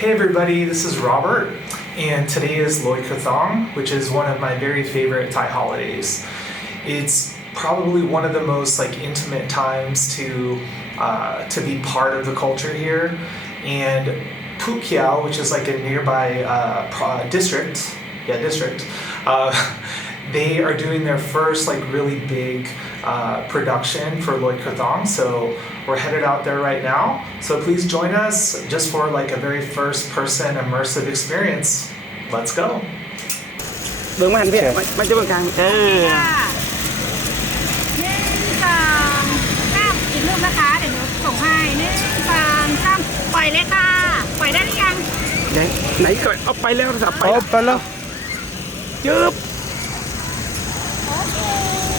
Hey everybody, this is Robert, and today is Loi Krathong, which is one of my very favorite Thai holidays. It's probably one of the most like intimate times to uh, to be part of the culture here, and Phu Kiao, which is like a nearby uh, district, yeah, district. Uh, they are doing their first like really big uh, production for Lloyd Krathong. So we're headed out there right now. So please join us just for like a very first person immersive experience. Let's go. เบื้องมาหันพี่ไม่ไม่ใช่เบื้องกลางเออ ค่ะหนึ่งสองสามอีกรูปนะคะ เดี๋ยวหนูส่งให้หนึ่งสองสามปล่อยเลยค่ะ ปล่อยได้หรือยัง ไหนไหนก่อนเอาไปแล้วโทรศัพท์ไป โอ้ไปแล้ว ยืบ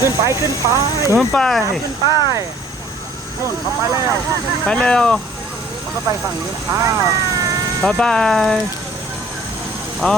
ขึ้นไปขึ้นไป ขึ้นไป ขึ้นไป นู่นเขาไปแล้วไปเร็วเขาก็ไปฝั่งนี้นะอ้าวบายบายอ๋อ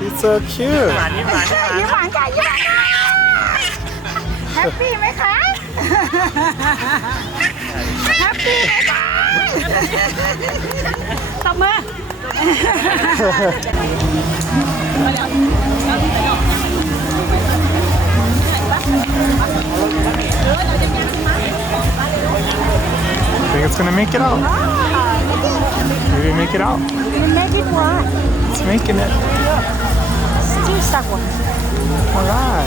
ชีส so cute หวานนี่หวานนี่หวาน ยิ้มหวานค่ะยิ้มหวานค่ะแฮปปี้ไหมคะ แฮปปี้ไหมคะตบมือ think it's gonna make it out maybe make it out Make it work. it's making it Still stuck one. 过。好啦。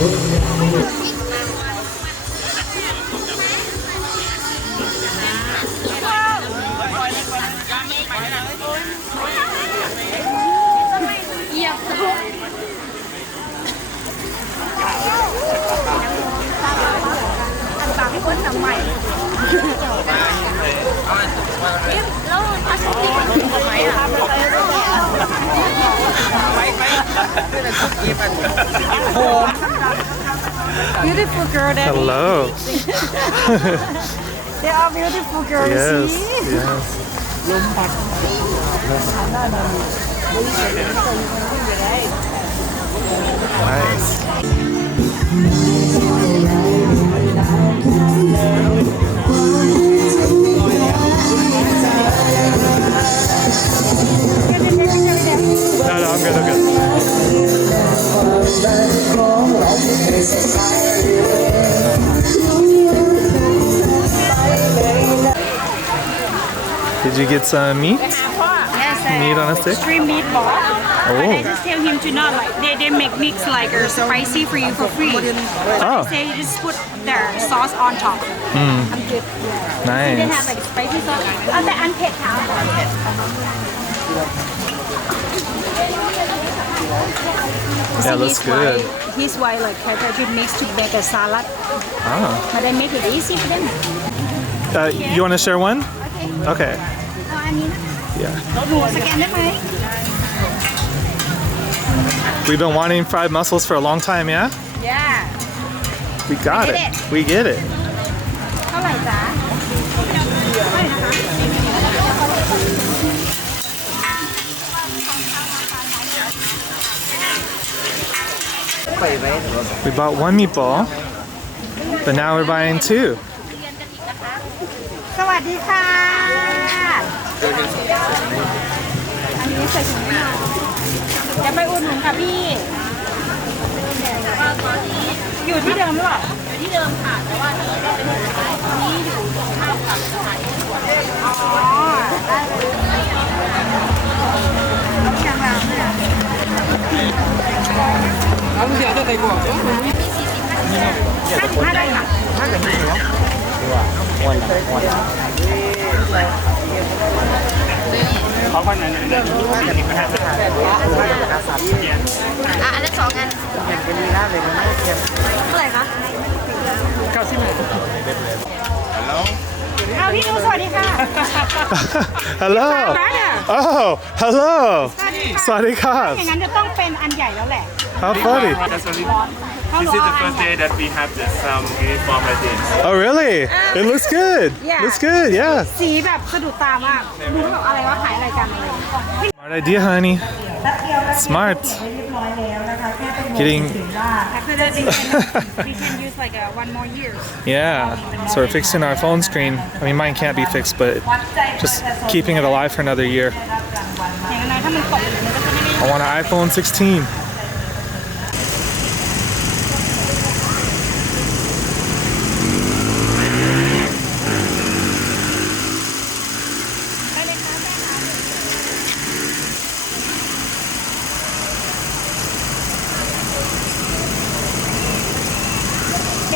เหยียบทุกอันตาไม่คนนำใหม่แล้วพลาสติกมันถูกไหมอะไปไปไปไปไปไปไป Beautiful girl, Daddy. hello They are beautiful girls. yes See? yes nice Did you get some meat? Yes, I meat on a stick? Extreme meatball. Oh. But I just tell him to not like, they, they make meats like or spicy for you for free. Oh. I say just put their sauce on top. Mm. Nice. And they have like spicy sauce. On the unpicked yeah, looks good. Why, he's why like Kakaji makes to make a salad. Ah. But I make it easy for them. Uh. You want to share one? Okay. okay. อาอันนี้นะ Yeah. หนูสแกนได้ไหม We've been wanting fried mussels for a long time, yeah? Yeah We got We it. did it. We get it. เท่าไหร่จ๊ะเท่าไหร่นะคะ We bought one meatball, but now we're buying two. สวัสดีค่ะ จะไปอุ่นหนุนค่ะพี่ อยู่ที่เดิมหรือเปล่าอยู่ที่เดิมค่ะ แต่ว่าที่เราเป็นคนนี้อยู่ตรงข้ามกับสถานีตำรวจอ๋อได้เลยยังไงเนี่ยเอาเสียจะใส่กวางห้าสิบห้าได้ค่ะอะ เขาคนนั้นเรื่อนี้ว่าจะมีปัญาจะมีปัญหาสามเดือนอะอันนั้นสองอันเห็นเป็นมีน่าเลยมันไม่เทียมเท่าไหร่คะเก้าสิบแปด เอาพี่ดูสวัสดีค่ะ hello. brother. Oh, hello. สวัสดีค่ะ Swaddy อย่างนั้นจะต้องเป็นอันใหญ่แล้วแหละ How funny. That's only, เพราะ this ร้ is อน the first day that we have this um, uniform like this. Oh, really? It looks good. Yeah. Looks good, yeah. สีแบบสะดุดตามากดูแล้วแบบอะไรวะขายอะไรกันอะไรอย่างเงี้ย Smart idea, honey. Smart. Getting, After that we can, we can use like a one more year yeah. So we're fixing our phone screen. I mean, mine can't be fixed, but just keeping it alive for another year. อย่างนั้นถ้ามันตกมันก็จะไม่ได้ I want an iPhone 16.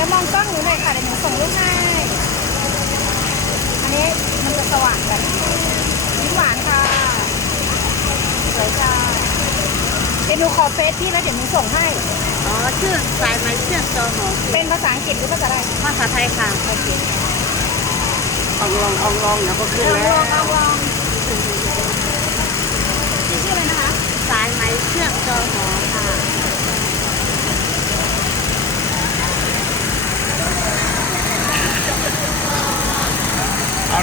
ดี๋ยวมองกล้องหนูหน่อยค่ะเดี๋ยวหนูส่งรูปให้ อันนี้มันจะสว่างแบบยิ้มหวานค่ะ สวยจ้าเดี๋ยวหนูขอเฟซพี่แล้วเดี๋ยวหนูส่งให้ อ๋อ ชื่อสายไหมเชือกจอหอเป็นภาษาอังกฤษหรือภาษาอะไรภาษาไทยค่ะโอเคเอาลองเอาลองเดี๋ยวก็ขึ้นลแล้อวงลองลองชื่ออะไรนะคะ สายไหมเชือกจอหอค่ะ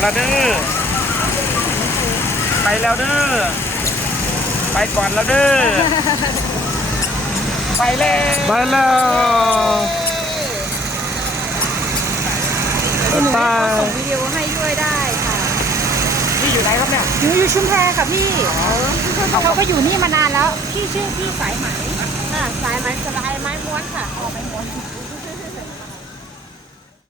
เอาละเด้อ ไปแล้วเด้อ ไปก่อนแล้วเด้อ ไปแล้ว Bye now. หนูให้เขาส่ง Bye. วิดีโอให้ด้วยได้ค่ะนี่อยู่ไหนครับเนี่ยหนูอยู่ชุมแพค่ะพี่เขาก็อยู่นี่มานานแล้ว พี่ชื่อพี่สายไหมค่ะสายไหมสลายไม้ม้วนค่ะออกไปหมด